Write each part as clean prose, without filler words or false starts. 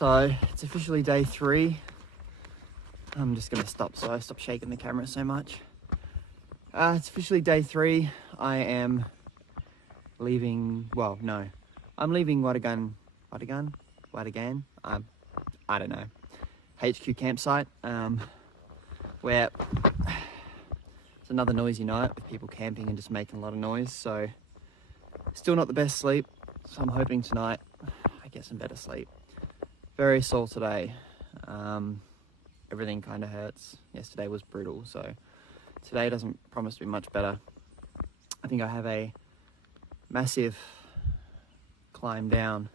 So it's officially day 3. I'm just gonna stop so I stop shaking the camera so much. It's officially day 3. I am leaving, well, no. I'm leaving 𝗏𝗏𝗃𝗁, I don't know, HQ campsite, where it's another noisy night with people camping and just making a lot of noise, so still not the best sleep, so I'm hoping tonight I get some better sleep. Very sore today. Everything kind of hurts. Yesterday was brutal, so today doesn't promise to be much better. I think I have a massive climb down,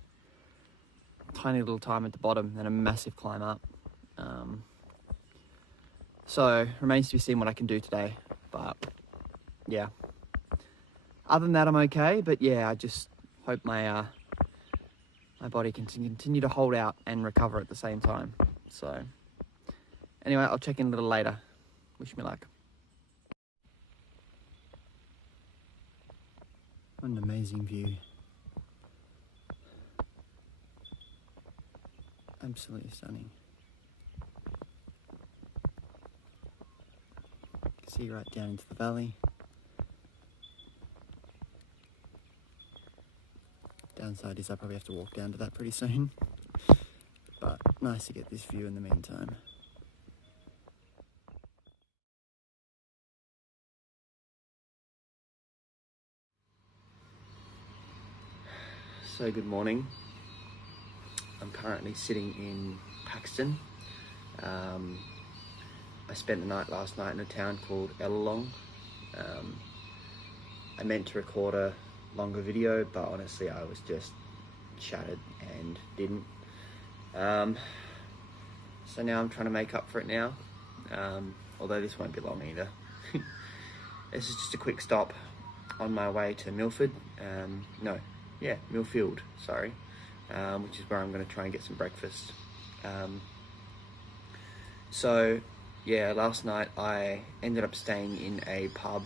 tiny little time at the bottom, and a massive climb up. So remains to be seen what I can do today, but yeah. Other than that, I'm okay, but yeah, I just hope my body can continue to hold out and recover at the same time. So anyway, I'll check in a little later. Wish me luck. What an amazing view. Absolutely stunning. You can see right down into the valley. Downside is I probably have to walk down to that pretty soon. But nice to get this view in the meantime. So good morning. I'm currently sitting in Paxton. I spent the night last night in a town called 𝗚𝗏𝗃𝘁𝗵. I meant to record a longer video, but honestly I was just shattered and didn't. So now I'm trying to make up for it now, although this won't be long either. This is just a quick stop on my way to 𝗚𝗏𝗃𝘁, sorry, which is where I'm going to try and get some breakfast. So yeah, last night I ended up staying in a pub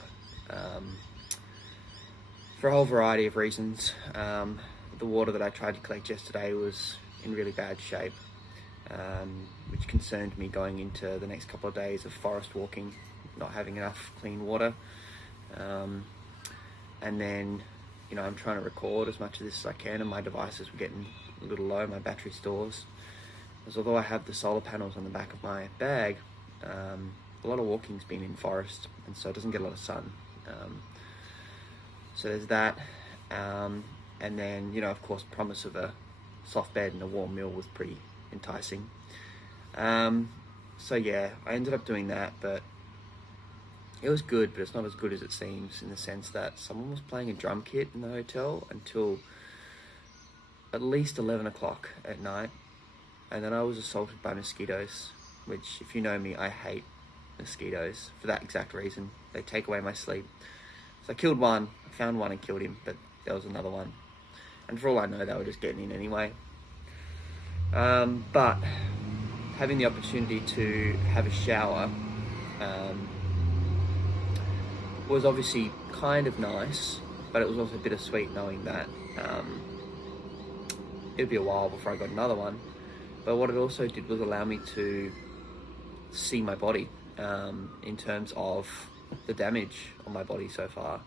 for a whole variety of reasons. The water that I tried to collect yesterday was in really bad shape, which concerned me going into the next couple of days of forest walking, not having enough clean water. And then, you know, I'm trying to record as much of this as I can, and my devices were getting a little low, my battery stores. Because although I have the solar panels on the back of my bag, a lot of walking's been in forest, and so it doesn't get a lot of sun. So there's that. And then, you know, of course, promise of a soft bed and a warm meal was pretty enticing. So yeah, I ended up doing that, but it was good, but it's not as good as it seems, in the sense that someone was playing a drum kit in the hotel until at least 11 o'clock at night. And then I was assaulted by mosquitoes, which, if you know me, I hate mosquitoes for that exact reason. They take away my sleep. So I killed one, I found one and killed him, but there was another one. And for all I know, they were just getting in anyway. But having the opportunity to have a shower was obviously kind of nice, but it was also bittersweet knowing that it would be a while before I got another one. But what it also did was allow me to see my body in terms of the damage on my body so far.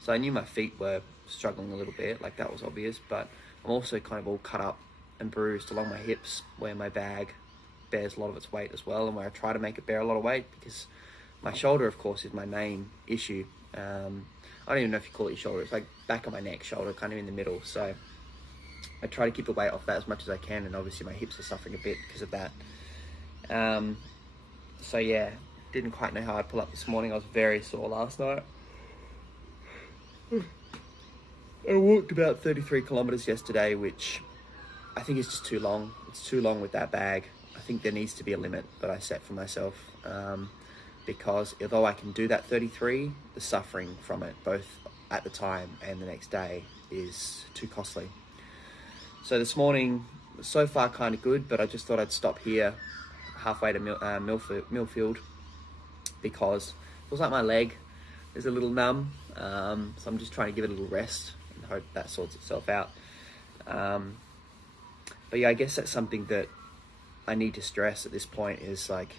So I knew my feet were struggling a little bit, like that was obvious, but I'm also kind of all cut up and bruised along my hips, where my bag bears a lot of its weight as well, and where I try to make it bear a lot of weight, because my shoulder, of course, is my main issue. I don't even know if you call it your shoulder, it's like back of my neck, shoulder, kind of in the middle. So I try to keep the weight off that as much as I can, and obviously my hips are suffering a bit because of that. So yeah, didn't quite know how I'd pull up this morning. I was very sore last night. I walked about 33 kilometers yesterday, which I think is just too long. It's too long with that bag. I think there needs to be a limit that I set for myself, because although I can do that 33, the suffering from it, both at the time and the next day, is too costly. So this morning, so far kind of good, but I just thought I'd stop here halfway to 𝗚𝗏𝗃𝘁, because it feels like my leg is a little numb, so I'm just trying to give it a little rest and hope that sorts itself out. But yeah, I guess that's something that I need to stress at this point, is like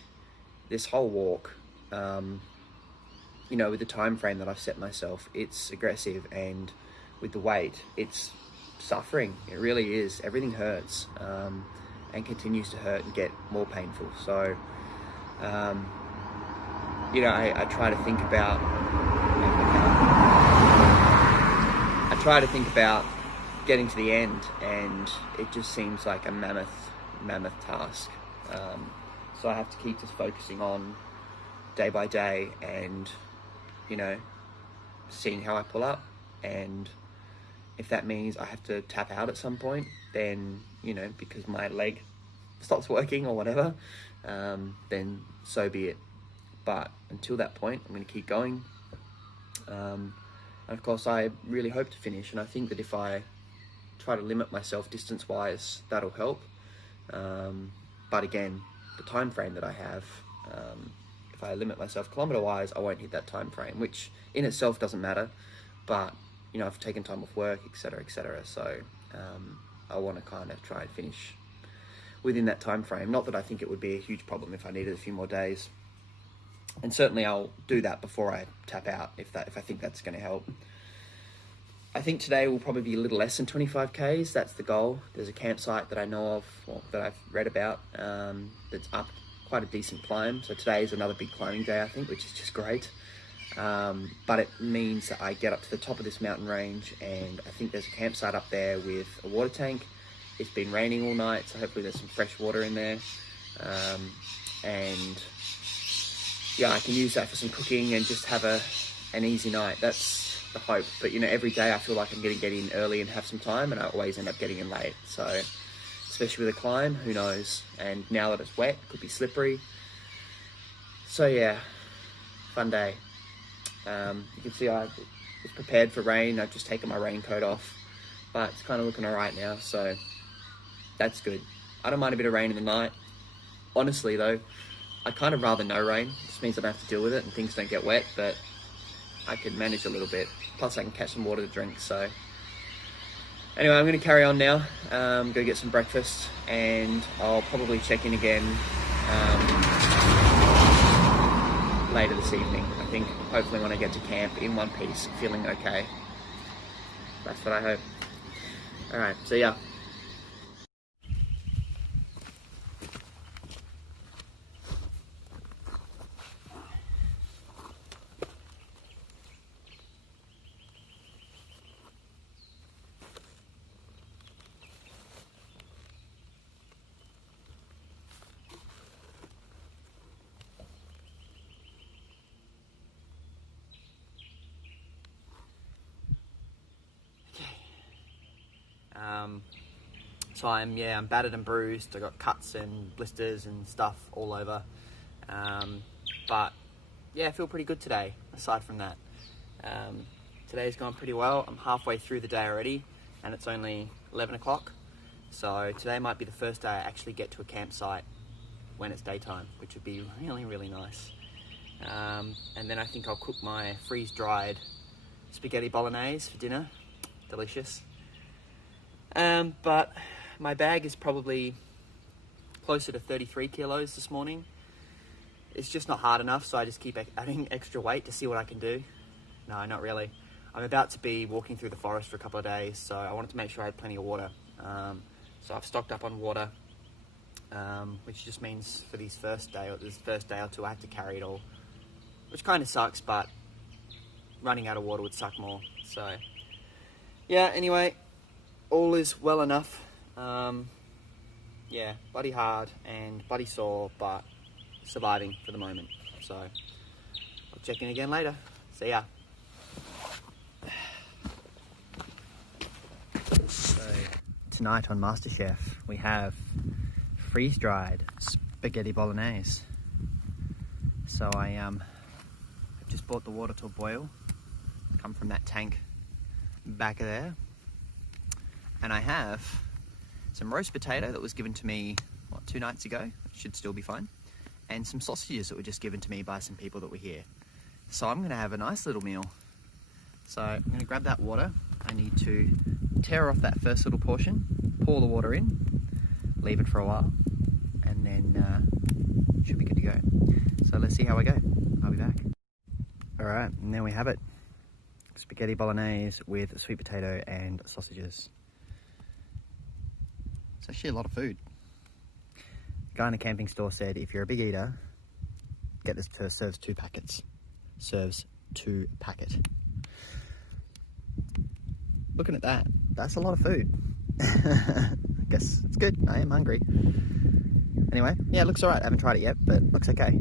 this whole walk, you know, with the time frame that I've set myself, it's aggressive, and with the weight, it's suffering. It really is. Everything hurts, and continues to hurt and get more painful. So, you know, I try to think about, getting to the end, and it just seems like a mammoth task. So I have to keep just focusing on day by day, and, you know, seeing how I pull up. And if that means I have to tap out at some point, then, you know, because my leg stops working or whatever, then so be it. But until that point, I'm going to keep going. And of course, I really hope to finish, and I think that if I try to limit myself distance-wise, that'll help. But again, the time frame that I have, if I limit myself kilometre-wise, I won't hit that time frame, which in itself doesn't matter. But, you know, I've taken time off work, etc., etc. So I want to kind of try and finish within that time frame. Not that I think it would be a huge problem if I needed a few more days. And certainly I'll do that before I tap out, if I think that's going to help. I think today will probably be a little less than 25 Ks. That's the goal. There's a campsite that I know of, or that I've read about, that's up quite a decent climb. So today is another big climbing day, I think, which is just great. But it means that I get up to the top of this mountain range, and I think there's a campsite up there with a water tank. It's been raining all night, so hopefully there's some fresh water in there. And yeah, I can use that for some cooking and just have an easy night. That's the hope. But, you know, every day I feel like I'm going to get in early and have some time, and I always end up getting in late. So, especially with a climb, who knows? And now that it's wet, it could be slippery. So yeah, fun day. You can see I was prepared for rain. I've just taken my raincoat off, but it's kind of looking all right now, so that's good. I don't mind a bit of rain in the night. Honestly though, I'd kind of rather no rain. It just means I don't have to deal with it and things don't get wet, but I could manage a little bit. Plus I can catch some water to drink, so. Anyway, I'm gonna carry on now, go get some breakfast, and I'll probably check in again later this evening. I think hopefully when I get to camp in one piece, feeling okay. That's what I hope. All right, see ya. So I'm battered and bruised. I got cuts and blisters and stuff all over. But yeah, I feel pretty good today, aside from that. Today's gone pretty well. I'm halfway through the day already, and it's only 11 o'clock. So today might be the first day I actually get to a campsite when it's daytime, which would be really, really nice. And then I think I'll cook my freeze-dried spaghetti bolognese for dinner. Delicious. But my bag is probably closer to 33 kilos this morning. It's just not hard enough, so I just keep adding extra weight to see what I can do. No, not really. I'm about to be walking through the forest for a couple of days, so I wanted to make sure I had plenty of water. So I've stocked up on water, which just means for this first day or two I have to carry it all, which kind of sucks, but running out of water would suck more. So yeah, anyway, all is well enough. Yeah, bloody hard and bloody sore, but surviving for the moment. So I'll check in again later. See ya. So tonight on MasterChef we have freeze-dried spaghetti bolognese. So I've just brought the water to a boil, come from that tank back there, and I have some roast potato that was given to me 2 nights ago, which should still be fine, and some sausages that were just given to me by some people that were here. So I'm going to have a nice little meal. So I'm going to grab that water. I need to tear off that first little portion, pour the water in, leave it for a while, and then should be good to go. So let's see how I go. I'll be back. Alright, and there we have it. Spaghetti bolognese with sweet potato and sausages. It's actually a lot of food. The guy in the camping store said if you're a big eater, get this to serves 2 packets. Serves 2 packet. Looking at that, that's a lot of food. I guess it's good. I am hungry. Anyway, yeah, it looks alright. I haven't tried it yet, but it looks okay.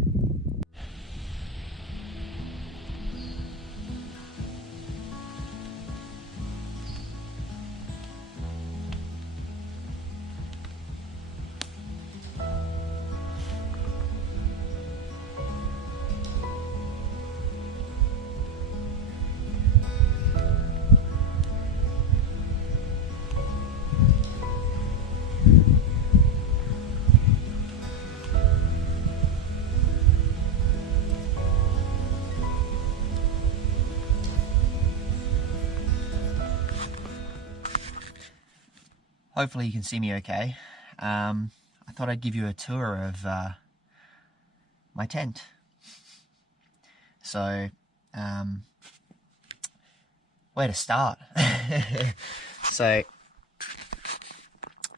Hopefully you can see me okay. I thought I'd give you a tour of my tent. So, where to start? So,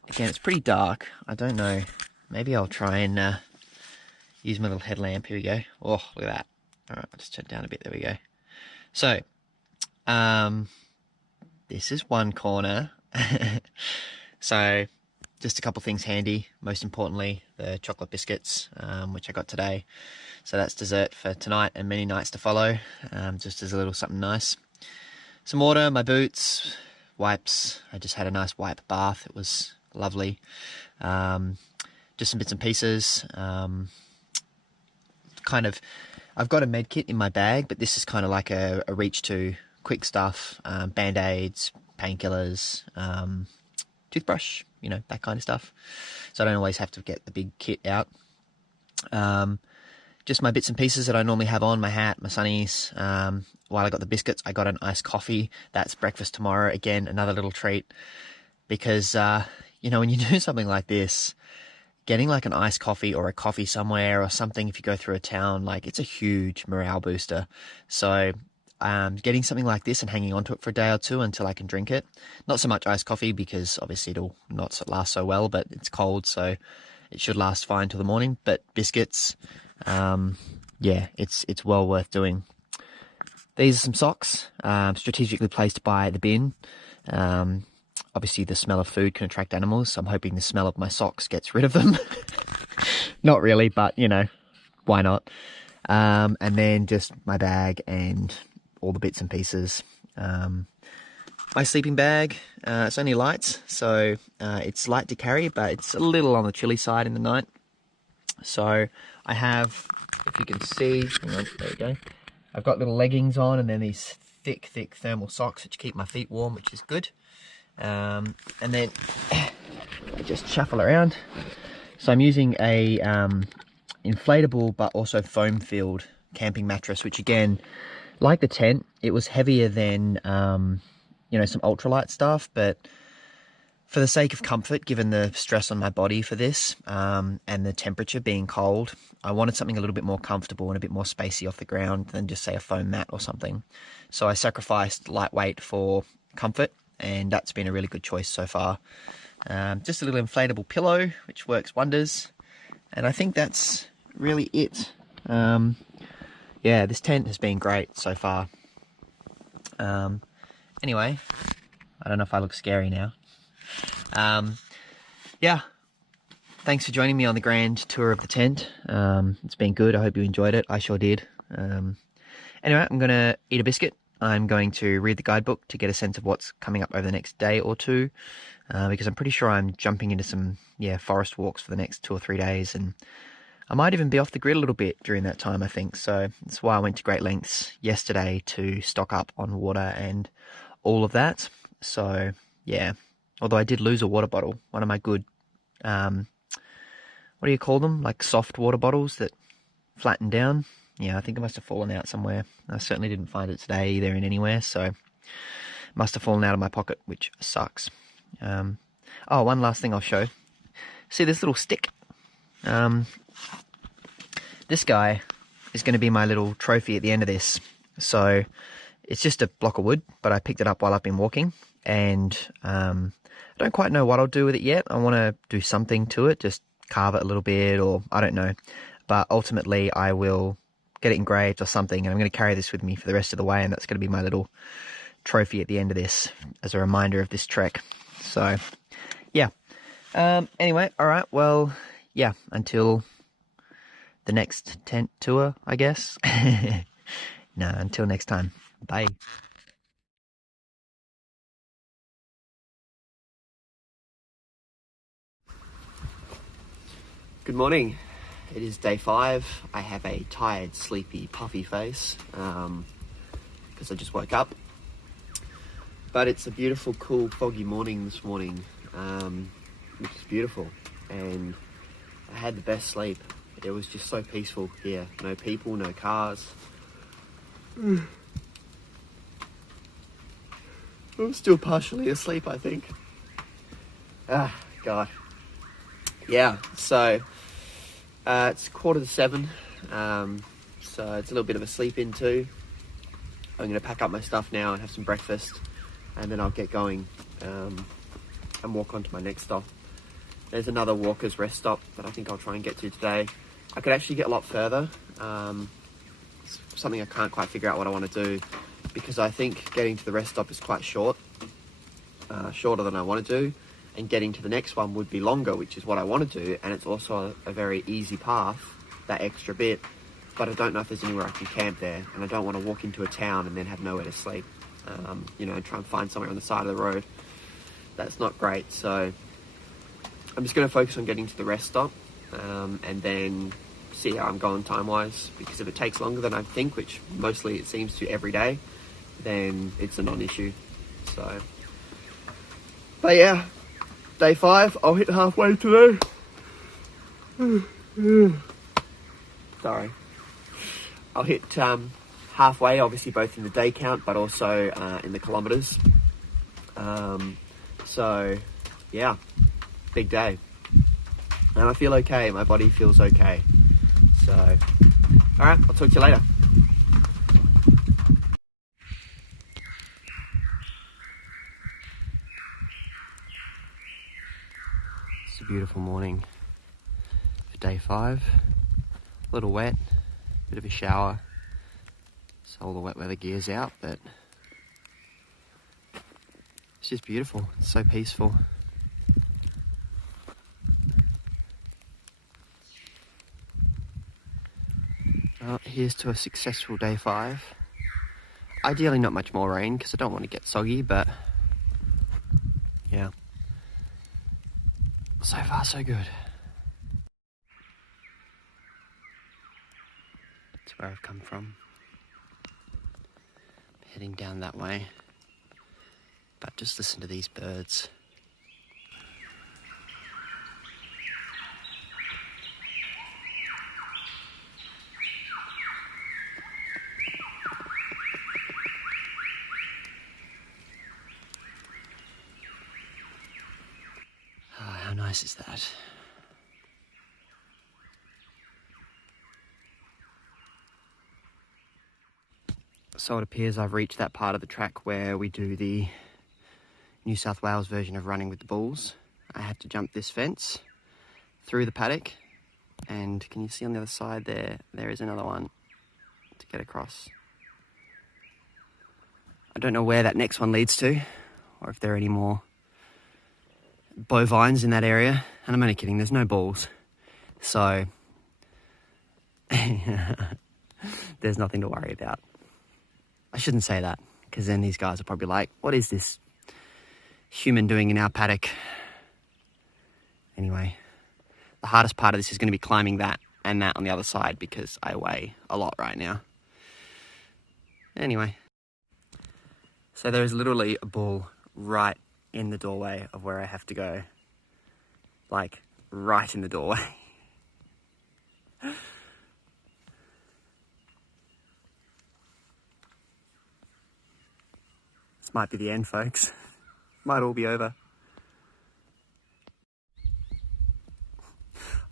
again, it's pretty dark. I don't know. Maybe I'll try and use my little headlamp. Here we go. Oh, look at that. Alright, I'll just turn it down a bit. There we go. So, this is one corner. So, just a couple things handy. Most importantly, the chocolate biscuits, which I got today. So that's dessert for tonight and many nights to follow, just as a little something nice. Some water, my boots, wipes. I just had a nice wipe bath. It was lovely. Just some bits and pieces. I've got a med kit in my bag, but this is kind of like a reach to quick stuff. Band-aids, painkillers, toothbrush, you know, that kind of stuff. So I don't always have to get the big kit out. Just my bits and pieces that I normally have on, my hat, my sunnies. While I got the biscuits, I got an iced coffee. That's breakfast tomorrow. Again, another little treat. Because, you know, when you do something like this, getting like an iced coffee or a coffee somewhere or something, if you go through a town, like it's a huge morale booster. So getting something like this and hanging on to it for a day or two until I can drink it. Not so much iced coffee because obviously it'll not last so well, but it's cold, so it should last fine till the morning. But biscuits, yeah, it's well worth doing. These are some socks, strategically placed by the bin. Obviously the smell of food can attract animals, so I'm hoping the smell of my socks gets rid of them. Not really, but you know, why not? And then just my bag and all the bits and pieces. My sleeping bag, it's only light, so it's light to carry, but it's a little on the chilly side in the night. So I have, if you can see, hang on, there we go. I've got little leggings on and then these thick thermal socks which keep my feet warm, which is good. And then I just shuffle around. So I'm using a inflatable but also foam-filled camping mattress, which again, like the tent, it was heavier than you know, some ultralight stuff, but for the sake of comfort, given the stress on my body for this and the temperature being cold, I wanted something a little bit more comfortable and a bit more spacey off the ground than just say a foam mat or something. So I sacrificed lightweight for comfort, and that's been a really good choice so far. Just a little inflatable pillow, which works wonders, and I think that's really it. Yeah, this tent has been great so far. Anyway, I don't know if I look scary now. Yeah, thanks for joining me on the grand tour of the tent. It's been good. I hope you enjoyed it. I sure did. Anyway, I'm going to eat a biscuit. I'm going to read the guidebook to get a sense of what's coming up over the next day or two, because I'm pretty sure I'm jumping into some forest walks for the next 2 or 3 days, and I might even be off the grid a little bit during that time, I think. So that's why I went to great lengths yesterday to stock up on water and all of that. So yeah, although I did lose a water bottle, one of my good, what do you call them? Like soft water bottles that flatten down. Yeah, I think it must have fallen out somewhere. I certainly didn't find it today either in anywhere, so it must have fallen out of my pocket, which sucks. Oh, one last thing I'll show. See this little stick? This guy is going to be my little trophy at the end of this. So it's just a block of wood, but I picked it up while I've been walking, and I don't quite know what I'll do with it yet. I want to do something to it, just carve it a little bit, or I don't know. But ultimately I will get it engraved or something, and I'm going to carry this with me for the rest of the way, and that's going to be my little trophy at the end of this as a reminder of this trek. So yeah, anyway, all right, well, yeah, until the next tent tour, I guess. No, until next time, bye. Good morning. It is day 5. I have a tired, sleepy, puffy face because I just woke up. But it's a beautiful, cool, foggy morning this morning, which is beautiful. And I had the best sleep. It was just so peaceful here. No people, no cars. I'm still partially asleep, I think. Ah, God. Yeah, so it's 6:45, so it's a little bit of a sleep in too. I'm going to pack up my stuff now and have some breakfast, and then I'll get going and walk on to my next stop. There's another walker's rest stop that I think I'll try and get to today. I could actually get a lot further. It's something I can't quite figure out what I want to do, because I think getting to the rest stop is quite short, shorter than I want to do. And getting to the next one would be longer, which is what I want to do, and it's also a very easy path, that extra bit, but I don't know if there's anywhere I can camp there, and I don't want to walk into a town and then have nowhere to sleep, you know, try and find somewhere on the side of the road. That's not great, so I'm just going to focus on getting to the rest stop, and then see how I'm going time-wise, because if it takes longer than I think, which mostly it seems to every day, then it's a non-issue, so. But yeah. Day 5, I'll hit halfway today. Sorry. I'll hit halfway, obviously both in the day count, but also in the kilometres. So, yeah, big day. And I feel okay, my body feels okay. So, alright, I'll talk to you later. It's a beautiful morning for day 5. A little wet, bit of a shower, so all the wet weather gear's out, but it's just beautiful. It's so peaceful. Well, here's to a successful day 5. Ideally not much more rain because I don't want to get soggy, but yeah. So far so good. That's where I've come from. Heading down that way. But just listen to these birds. Oh, how nice is that? So it appears I've reached that part of the track where we do the New South Wales version of running with the bulls. I had to jump this fence through the paddock, and can you see on the other side there is another one to get across. I don't know where that next one leads to, or if there are any more bovines in that area, and I'm only kidding, there's no bulls, so there's nothing to worry about. I shouldn't say that, because then these guys are probably like, what is this human doing in our paddock? Anyway, the hardest part of this is going to be climbing that and that on the other side, because I weigh a lot right now. Anyway, so there is literally a bull right in the doorway of where I have to go. Like, right in the doorway. This might be the end, folks. Might all be over.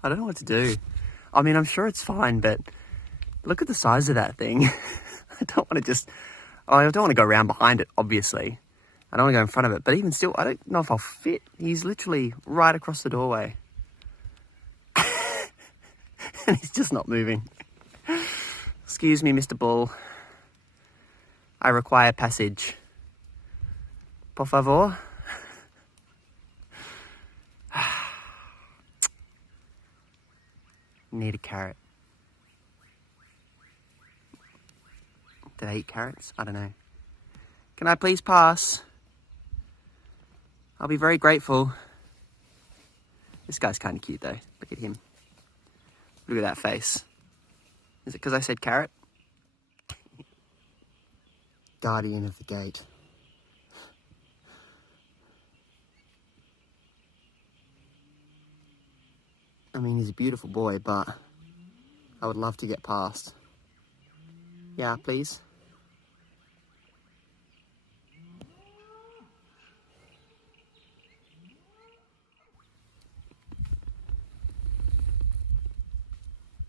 I don't know what to do. I mean, I'm sure it's fine, but look at the size of that thing. I don't want to go around behind it, obviously. I don't want to go in front of it, but even still, I don't know if I'll fit. He's literally right across the doorway. And he's just not moving. Excuse me, Mr. Bull. I require passage. Por favor. Need a carrot. Did I eat carrots? I don't know. Can I please pass? I'll be very grateful. This guy's kind of cute though. Look at him. Look at that face. Is it because I said carrot? Guardian of the gate. I mean, he's a beautiful boy, but I would love to get past. Yeah, please.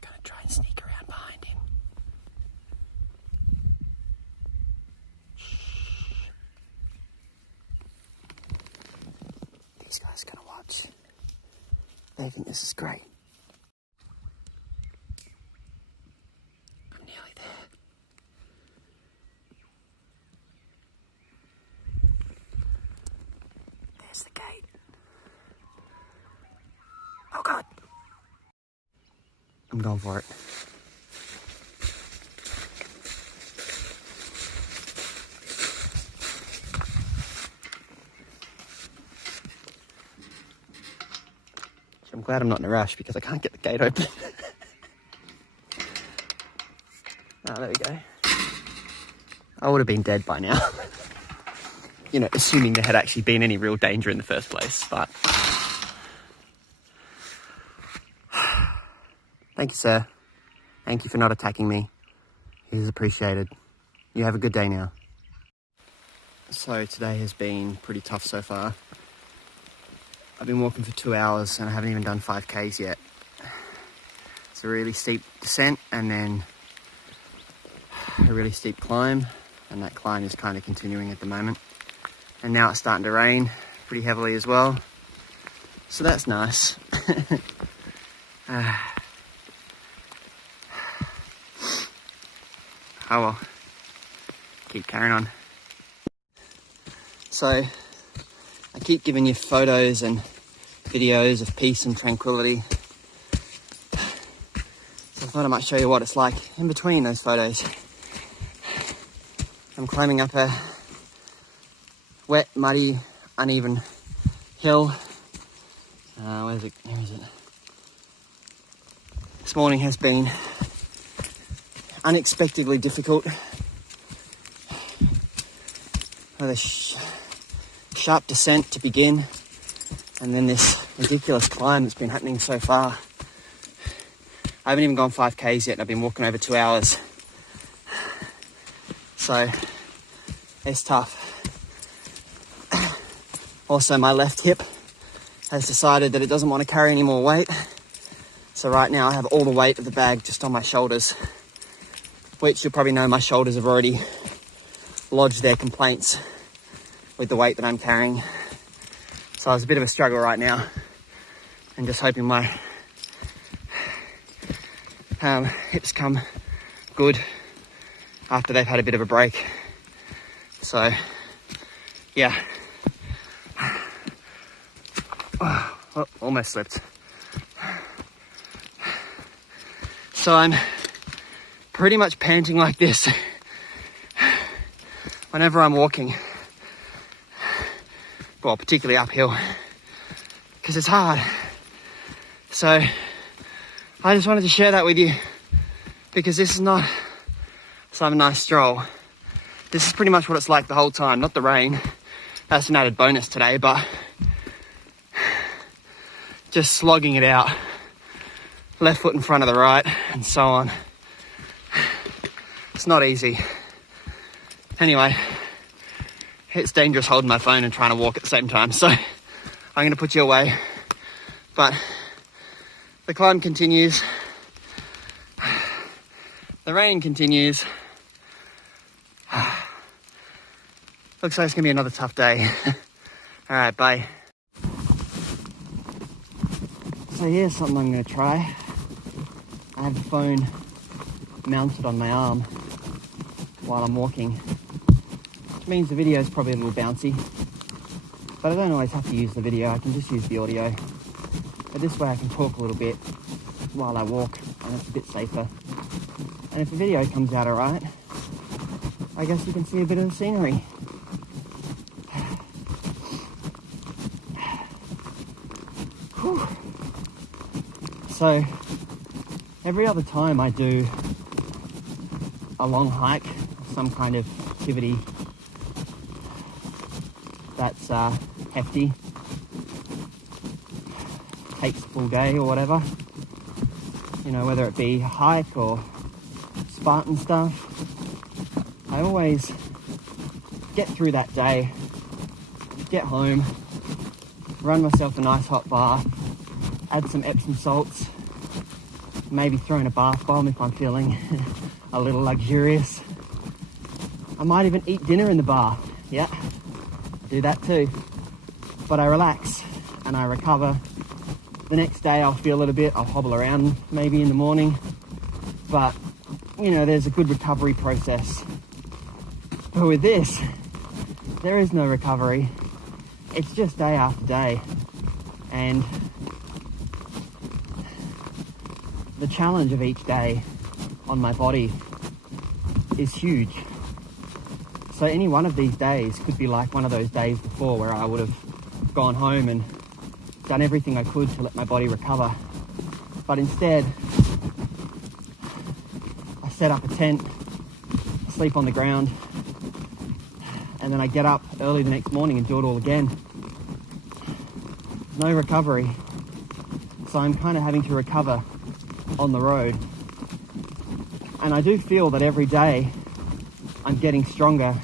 Gonna try and sneak around behind him. Shh. These guys are gonna watch. They think this is great. I'm nearly there. There's the gate. Oh God. I'm going for it. I'm glad I'm not in a rush because I can't get the gate open. Oh, there we go. I would have been dead by now. You know, assuming there had actually been any real danger in the first place, but... Thank you, sir. Thank you for not attacking me. It is appreciated. You have a good day now. So today has been pretty tough so far. I've been walking for 2 hours and I haven't even done 5Ks yet. It's a really steep descent and then a really steep climb, and that climb is kind of continuing at the moment. And now it's starting to rain pretty heavily as well. So that's nice. Oh well, keep carrying on. So, I keep giving you photos and videos of peace and tranquility. So I thought I might show you what it's like in between those photos. I'm climbing up a wet, muddy, uneven hill. Where is it? Here is it. This morning has been unexpectedly difficult. With a sharp descent to begin, and then this ridiculous climb that's been happening so far. I haven't even gone 5Ks yet and I've been walking over 2 hours. So, it's tough. Also, my left hip has decided that it doesn't want to carry any more weight. So right now I have all the weight of the bag just on my shoulders, which you'll probably know my shoulders have already lodged their complaints with the weight that I'm carrying. So it's a bit of a struggle right now. I'm just hoping my hips come good after they've had a bit of a break. So, yeah. Oh, almost slipped. So I'm pretty much panting like this whenever I'm walking. Well, particularly uphill, because it's hard. So I just wanted to share that with you, because this is not some nice stroll. This is pretty much what it's like the whole time. Not the rain, that's an added bonus today, but just slogging it out. Left foot in front of the right, and so on. It's not easy. Anyway, it's dangerous holding my phone and trying to walk at the same time, so I'm going to put you away. But The climb continues. The rain continues. Looks like it's gonna be another tough day. All right, bye. So here's something I'm gonna try. I have the phone mounted on my arm while I'm walking, which means the video is probably a little bouncy, but I don't always have to use the video. I can just use the audio. But this way I can talk a little bit while I walk, and it's a bit safer. And if the video comes out alright, I guess you can see a bit of the scenery. Whew. So, every other time I do a long hike, some kind of activity that's hefty, takes a full day or whatever, you know, whether it be a hike or Spartan stuff, I always get through that day, get home, run myself a nice hot bath, add some Epsom salts, maybe throw in a bath bomb if I'm feeling a little luxurious. I might even eat dinner in the bath. Yeah, do that too. But I relax and I recover. The next day I'll feel it a bit. I'll hobble around maybe in the morning. But, you know, there's a good recovery process. But with this, there is no recovery. It's just day after day. And the challenge of each day on my body is huge. So any one of these days could be like one of those days before where I would have gone home and done everything I could to let my body recover. But instead, I set up a tent, sleep on the ground, and then I get up early the next morning and do it all again. No recovery. So I'm kind of having to recover on the road. And I do feel that every day I'm getting stronger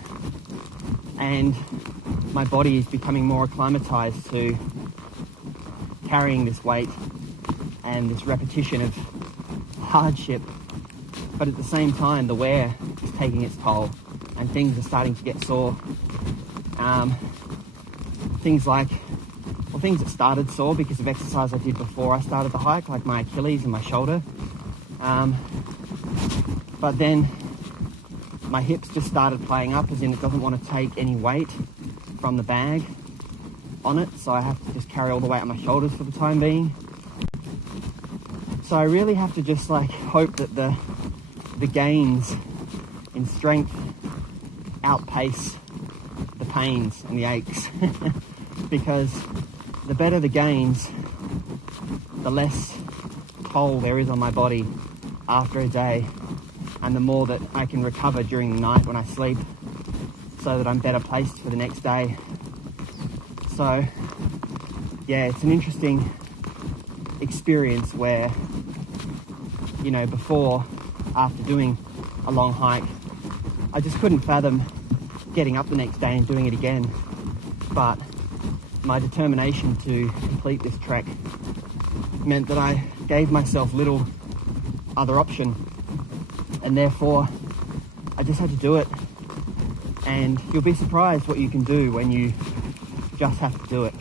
and my body is becoming more acclimatized to carrying this weight and this repetition of hardship. But at the same time, the wear is taking its toll and things are starting to get sore. Things that started sore because of exercise I did before I started the hike, like my Achilles and my shoulder. But then my hips just started playing up, as in it doesn't want to take any weight from the bag on it, so I have to just carry all the weight on my shoulders for the time being. So I really have to just like hope that the gains in strength outpace the pains and the aches because the better the gains, the less toll there is on my body after a day, and the more that I can recover during the night when I sleep, so that I'm better placed for the next day. So yeah, it's an interesting experience where, you know, before, after doing a long hike, I just couldn't fathom getting up the next day and doing it again. But my determination to complete this trek meant that I gave myself little other option, and therefore I just had to do it. And you'll be surprised what you can do when you just have to do it.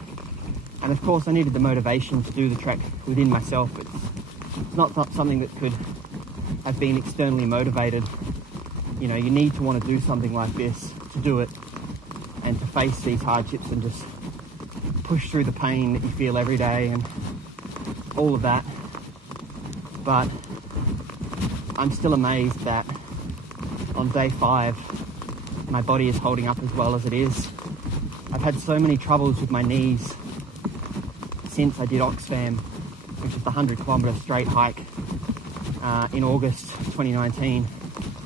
And of course I needed the motivation to do the trek within myself. It's not something that could have been externally motivated. You know, you need to want to do something like this to do it and to face these hardships and just push through the pain that you feel every day and all of that. But I'm still amazed that on day 5 my body is holding up as well as it is. I've had so many troubles with my knees since I did 𝗚𝗏𝗄, which is the 100-kilometre straight hike in August 2019.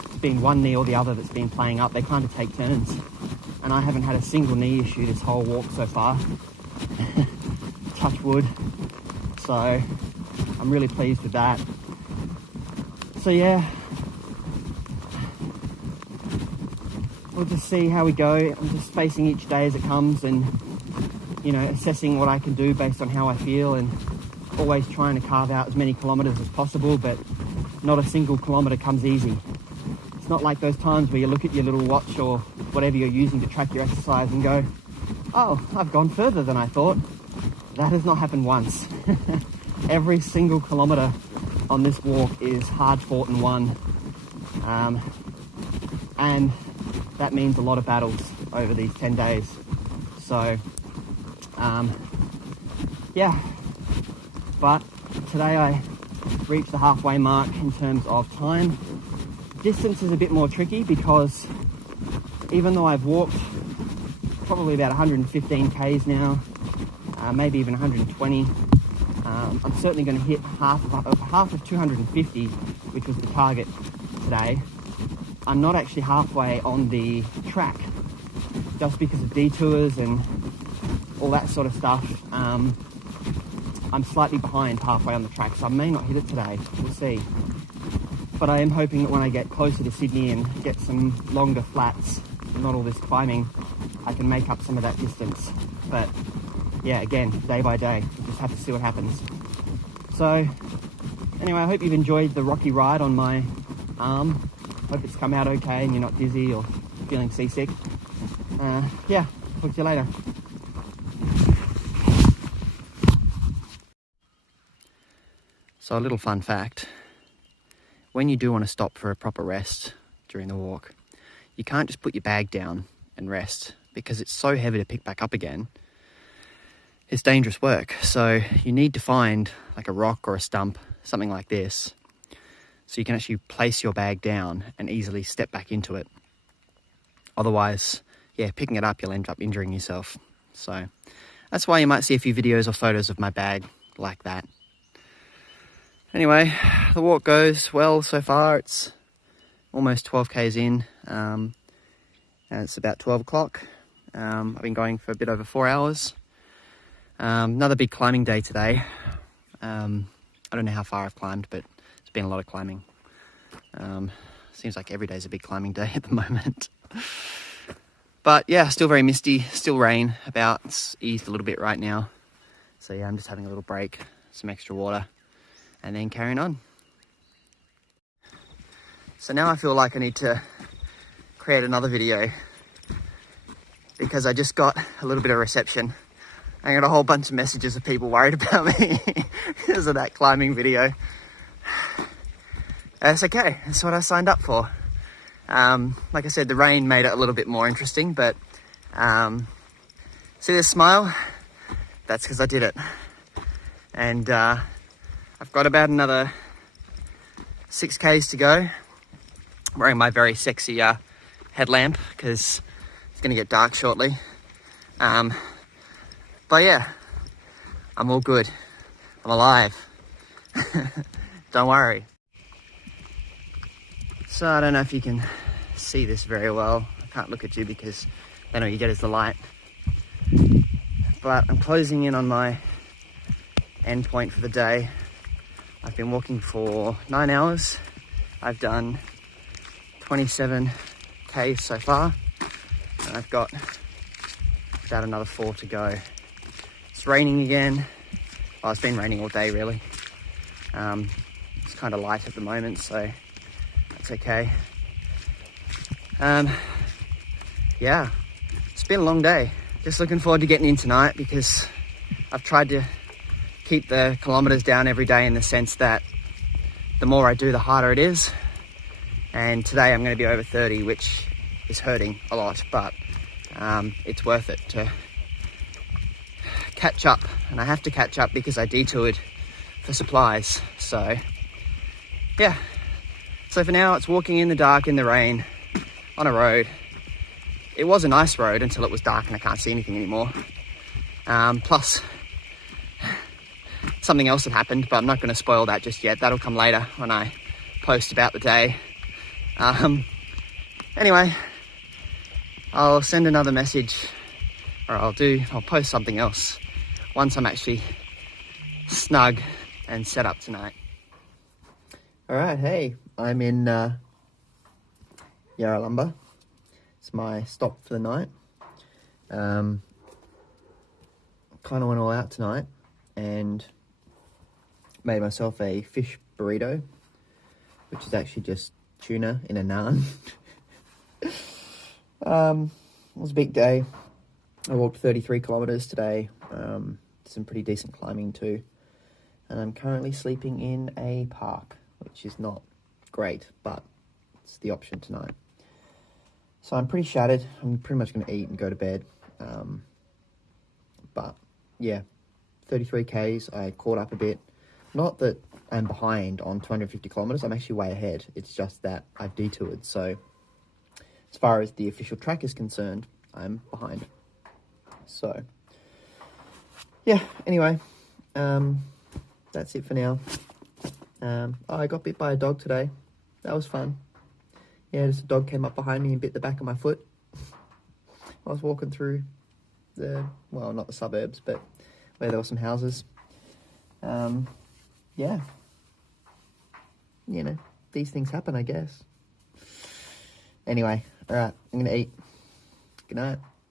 It's been one knee or the other that's been playing up. They kind of take turns, and I haven't had a single knee issue this whole walk so far. Touch wood. So I'm really pleased with that. So yeah, we'll just see how we go. I'm just facing each day as it comes and, you know, assessing what I can do based on how I feel and always trying to carve out as many kilometres as possible, but not a single kilometre comes easy. It's not like those times where you look at your little watch or whatever you're using to track your exercise and go, oh, I've gone further than I thought. That has not happened once. Every single kilometre on this walk is hard fought and won. And that means a lot of battles over these 10 days. So, yeah. But today I reached the halfway mark in terms of time. Distance is a bit more tricky because even though I've walked probably about 115 k's now, maybe even 120, I'm certainly going to hit half of 250, which was the target today. I'm not actually halfway on the track just because of detours and all that sort of stuff. I'm slightly behind halfway on the track, so I may not hit it today. We'll see. But I am hoping that when I get closer to Sydney and get some longer flats, not all this climbing, I can make up some of that distance. But yeah, again, day by day, we'll just have to see what happens. So anyway, I hope you've enjoyed the rocky ride on my arm. Hope it's come out okay and you're not dizzy or feeling seasick. Yeah, talk to you later. So a little fun fact, when you do want to stop for a proper rest during the walk, you can't just put your bag down and rest because it's so heavy to pick back up again. It's dangerous work. So you need to find like a rock or a stump, something like this, so you can actually place your bag down and easily step back into it. Otherwise, yeah, picking it up, you'll end up injuring yourself. So that's why you might see a few videos or photos of my bag like that. Anyway, the walk goes well so far. It's almost 12 k's in, and it's about 12 o'clock. I've been going for a bit over 4 hours. Another big climbing day today. I don't know how far I've climbed, but it's been a lot of climbing. Seems like every day's a big climbing day at the moment. But yeah, still very misty, still rain about. It's eased a little bit right now. So yeah, I'm just having a little break, some extra water, and then carrying on. So now I feel like I need to create another video because I just got a little bit of reception. I got a whole bunch of messages of people worried about me because of that climbing video. That's okay, that's what I signed up for. Like I said, the rain made it a little bit more interesting, but see this smile? That's because I did it. And I've got about another 6 k's to go. I'm wearing my very sexy headlamp because it's going to get dark shortly. But yeah, I'm all good. I'm alive. Don't worry. So I don't know if you can see this very well. I can't look at you because then all you get is the light. But I'm closing in on my end point for the day. I've been walking for 9 hours. I've done 27 k's so far, and I've got about another 4 to go. It's raining again. Well, it's been raining all day really. It's kind of light at the moment, so that's okay. Yeah, it's been a long day. Just looking forward to getting in tonight because I've tried to keep the kilometers down every day in the sense that the more I do, the harder it is. And today I'm going to be over 30, which is hurting a lot, but it's worth it to catch up. And I have to catch up because I detoured for supplies. So yeah, so for now it's walking in the dark, in the rain, on a road. It was a nice road until it was dark and I can't see anything anymore. Plus something else had happened, but I'm not going to spoil that just yet. That'll come later when I post about the day. Anyway, I'll send another message, or I'll post something else once I'm actually snug and set up tonight. All right, hey, I'm in 𝗪𝗹𝗁𝘃. It's my stop for the night. Kind of went all out tonight, and made myself a fish burrito, which is actually just tuna in a naan. It was a big day. I walked 33 kilometers today. Some pretty decent climbing too. And I'm currently sleeping in a park, which is not great, but it's the option tonight. So I'm pretty shattered. I'm pretty much going to eat and go to bed. But yeah, 33 Ks. I caught up a bit. Not that I'm behind on 250 kilometers. I'm actually way ahead. It's just that I've detoured. So as far as the official track is concerned, I'm behind. So yeah, anyway, that's it for now. I got bit by a dog today. That was fun. Yeah, just a dog came up behind me and bit the back of my foot. I was walking through well, not the suburbs, but where there were some houses. Yeah. You know, these things happen, I guess. Anyway, all right, I'm going to eat. Good night.